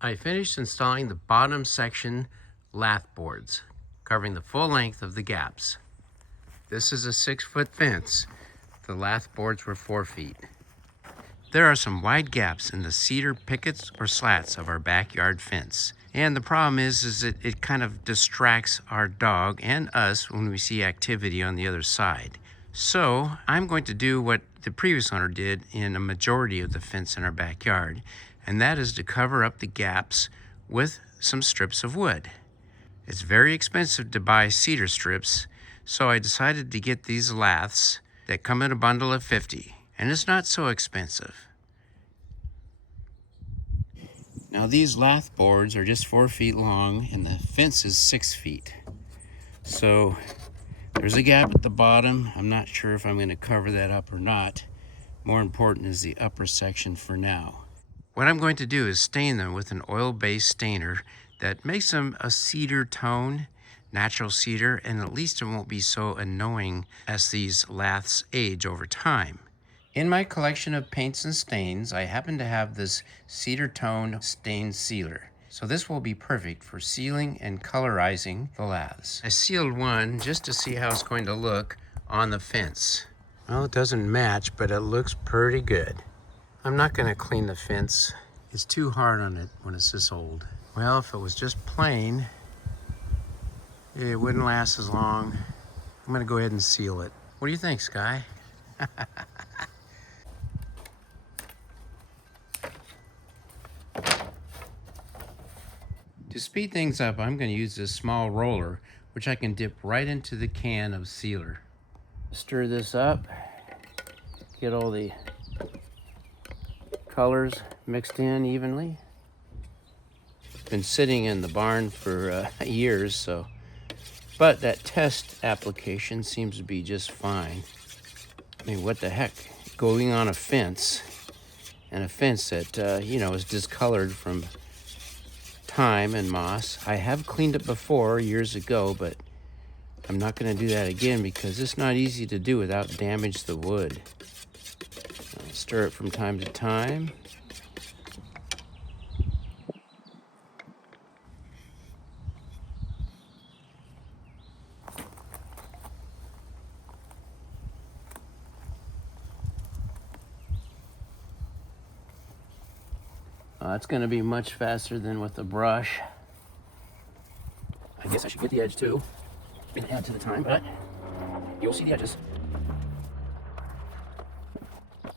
I finished installing the bottom section lath boards, covering the full length of the gaps. This is a 6-foot fence. The lath boards were 4 feet. There are some wide gaps in the cedar pickets or slats of our backyard fence. And the problem is that it kind of distracts our dog and us when we see activity on the other side. So I'm going to do what the previous owner did in a majority of the fence in our backyard, and that is to cover up the gaps with some strips of wood. It's very expensive to buy cedar strips, so I decided to get these laths that come in a bundle of 50, and it's not so expensive. Now these lath boards are just 4 feet long and the fence is 6 feet. So there's a gap at the bottom. I'm not sure if I'm going to cover that up or not. More important is the upper section for now. What I'm going to do is stain them with an oil-based stainer that makes them a cedar tone, natural cedar, and at least it won't be so annoying as these laths age over time. In my collection of paints and stains, I happen to have this cedar tone stain sealer. So this will be perfect for sealing and colorizing the laths. I sealed one just to see how it's going to look on the fence. Well, it doesn't match, but it looks pretty good. I'm not going to clean the fence. It's too hard on it when it's this old. Well, if it was just plain, it wouldn't last as long. I'm going to go ahead and seal it. What do you think, Sky? To speed things up, I'm going to use this small roller, which I can dip right into the can of sealer. Stir this up, get all the colors mixed in evenly. It's been sitting in the barn for years, but that test application seems to be just fine. I mean, what the heck? Going on a fence, and a fence that, is discolored from time and moss. I have cleaned it before years ago, but I'm not going to do that again because it's not easy to do without damage the wood. I'll stir it from time to time. It's going to be much faster than with the brush. I guess I should get the edge too and add to the time, but you'll see the edges. Of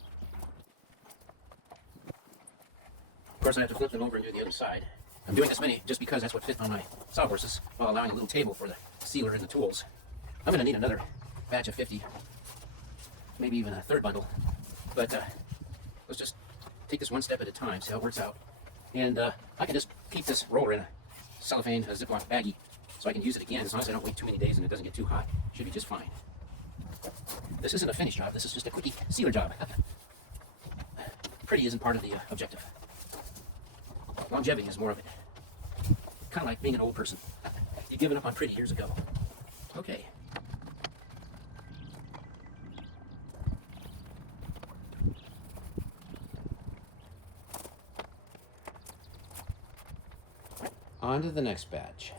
course, I have to flip them over and do the other side. I'm doing this many just because that's what fit on my sawhorses, while allowing a little table for the sealer and the tools. I'm going to need another batch of 50, maybe even a third bundle, but let's just take this one step at a time, see how it works out. And I can just keep this roller in a cellophane, a Ziploc baggie, so I can use it again as long as I don't wait too many days and it doesn't get too hot. Should be just fine. This isn't a finished job, this is just a quickie sealer job. Pretty isn't part of the objective. Longevity is more of it. Kind of like being an old person. You've given up on pretty years ago. Okay. On to the next batch.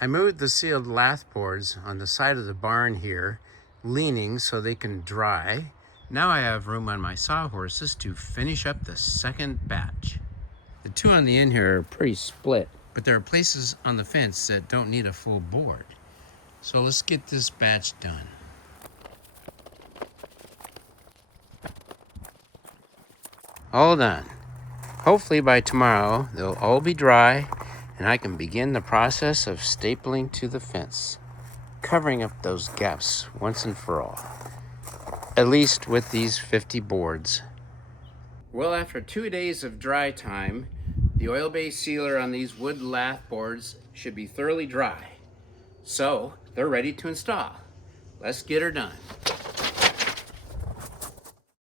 I moved the sealed lath boards on the side of the barn here, leaning so they can dry. Now I have room on my sawhorses to finish up the second batch. The two on the end here are pretty split, but there are places on the fence that don't need a full board. So let's get this batch done. All done. Hopefully by tomorrow they'll all be dry and I can begin the process of stapling to the fence, covering up those gaps once and for all, at least with these 50 boards. Well, after 2 days of dry time, the oil-based sealer on these wood lath boards should be thoroughly dry. So they're ready to install. Let's get her done.